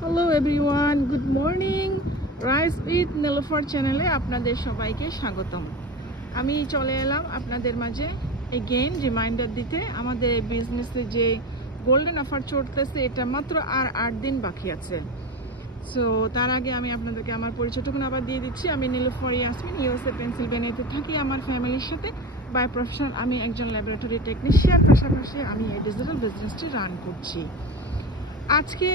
Hello everyone, good morning. Rice with Nilofar চ্যানেলে আপনাদের সবাইকে স্বাগতম। আমি চলে এলাম আপনাদের মাঝে এগেইন রিমাইন্ডার দিতে। আমাদের এই বিজনেসে যে গোল্ডেন অফার চলতেছে এটা মাত্র আর 8 দিন বাকি আছে। সো তার আগে আমি আপনাদেরকে আমার পরিচয়টুকু আবার দিয়ে দিচ্ছি। আমি নীলোফার ইয়াসমিন, ইউএসএ পেনসিলভেনিয়াতে থাকি আমার ফ্যামিলির সাথে। বাই প্রফেশন আমি একজন ল্যাবরেটরি টেকনিশিয়ান, পাশাপাশি আমি এই ডিজিটাল বিজনেসটি রান করছি। আজকে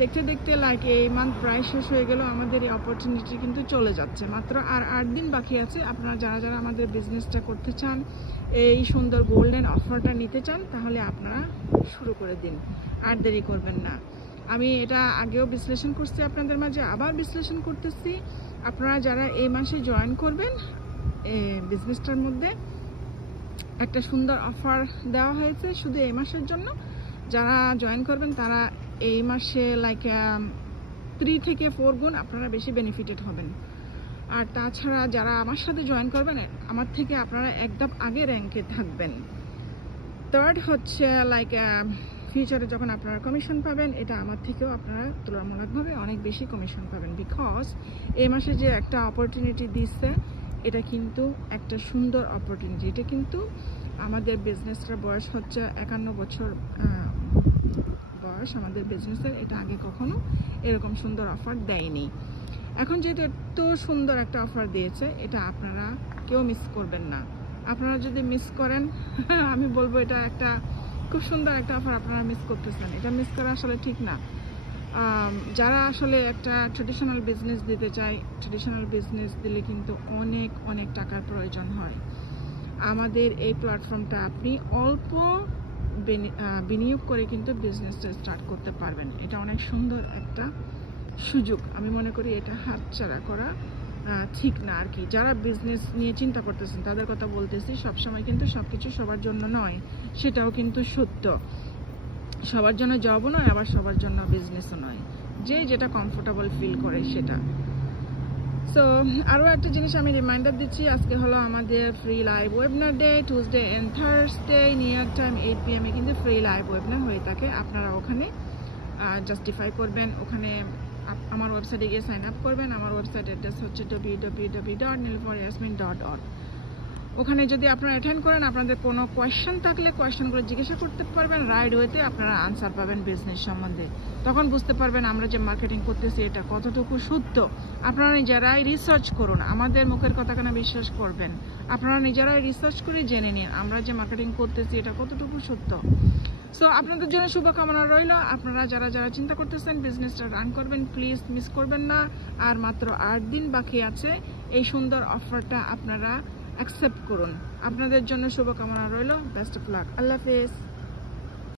দেখতে দেখতে লাইক এই মান্থ প্রায় শেষ হয়ে গেল, আমাদের এই অপরচুনিটি কিন্তু চলে যাচ্ছে। মাত্র আর 8 দিন বাকি আছে। আপনারা যারা যারা আমাদের বিজনেসটা করতে চান, এই সুন্দর গোল্ডেন অফারটা নিতে চান, তাহলে আপনারা শুরু করে দিন, আর দেরি করবেন না। আমি এটা আগেও বিশ্লেষণ করছি আপনাদের মাঝে, আবার বিশ্লেষণ করতেছি। আপনারা যারা এই মাসে জয়েন করবেন, এই বিজনেসটার মধ্যে একটা সুন্দর অফার দেওয়া হয়েছে শুধু এই মাসের জন্য। যারা জয়েন করবেন তারা এই মাসে লাইক 3 থেকে 4 গুণ আপনারা বেশি বেনিফিটেড হবেন। আর তাছাড়া যারা আমার সাথে জয়েন করবেন, আমার থেকে আপনারা একদম আগে র্যাঙ্কে থাকবেন। থার্ড হচ্ছে লাইক ফিউচারে যখন আপনারা কমিশন পাবেন, এটা আমার থেকেও আপনারা তুলনামূলকভাবে অনেক বেশি কমিশন পাবেন। বিকজ এই মাসে যে একটা অপরচুনিটি দিচ্ছে, এটা কিন্তু একটা সুন্দর অপরচুনিটি। এটা কিন্তু আমাদের বিজনেসটার বয়স হচ্ছে 51 বছর বয়স আমাদের বিজনেসের। এটা আগে কখনো এরকম সুন্দর অফার দেয়নি। এখন যেহেতু এত সুন্দর একটা অফার দিয়েছে, এটা আপনারা কেউ মিস করবেন না। আপনারা যদি মিস করেন, আমি বলবো এটা একটা খুব সুন্দর একটা অফার আপনারা মিস করতেছেন। এটা মিস করা আসলে ঠিক না। যারা আসলে একটা ট্রেডিশনাল বিজনেস দিতে চায়, ট্রেডিশনাল বিজনেস দিলে কিন্তু অনেক অনেক টাকার প্রয়োজন হয়। আমাদের এই প্ল্যাটফর্মটা আপনি অল্প বিনিয়োগ করে কিন্তু বিজনেসটা স্টার্ট করতে পারবেন। এটা অনেক সুন্দর একটা সুযোগ। আমি মনে করি এটা হাতছাড়া করা ঠিক না আর কি। যারা বিজনেস নিয়ে চিন্তা করতেছেন তাদের কথা বলতেছি। সবসময় কিন্তু সবকিছু সবার জন্য নয়, সেটাও কিন্তু সত্য। সবার জন্য জবও নয়, আবার সবার জন্য বিজনেসও নয়। যে যেটা কমফোর্টেবল ফিল করে সেটা। সো আরও একটা জিনিস আমি রিমাইন্ডার দিচ্ছি, আজকে হলো আমাদের free live webinar day. Tuesday and Thursday near time 8 PM এ কিন্তু ফ্রি লাইভ ওয়েবিনার হয়ে থাকে। আপনারা ওখানে জাস্টিফাই করবেন, ওখানে আমার ওয়েবসাইটে গিয়ে সাইন আপ করবেন। আমার ওয়েবসাইট অ্যাড্রেস হচ্ছে www.nilofariyasmin.org। ওখানে যদি আপনারা অ্যাটেন্ড করেন, আপনাদের কোনো কোয়েশ্চেন থাকলে কোয়েশ্চেনগুলো জিজ্ঞাসা করতে পারবেন। রাইট ওয়েতে আপনারা আনসার পাবেন বিজনেস সম্বন্ধে। তখন বুঝতে পারবেন আমরা যে মার্কেটিং করতেছি এটা কতটুকু সত্য। আপনারা নিজেরাই রিসার্চ করুন, আমাদের মুখের কথা কেন বিশ্বাস করবেন? আপনারা নিজেরাই রিসার্চ করে জেনে নিন আমরা যে মার্কেটিং করতেছি এটা কতটুকু সত্য। সো আপনাদের জন্য শুভকামনা রইল। আপনারা যারা যারা চিন্তা করতেছেন বিজনেসটা রান করবেন, প্লিজ মিস করবেন না। আর মাত্র 8 দিন বাকি আছে। এই সুন্দর অফারটা আপনারা অ্যাকসেপ্ট করুন। আপনাদের জন্য শুভকামনা রইল। Best of luck. আল্লাহ হাফেজ।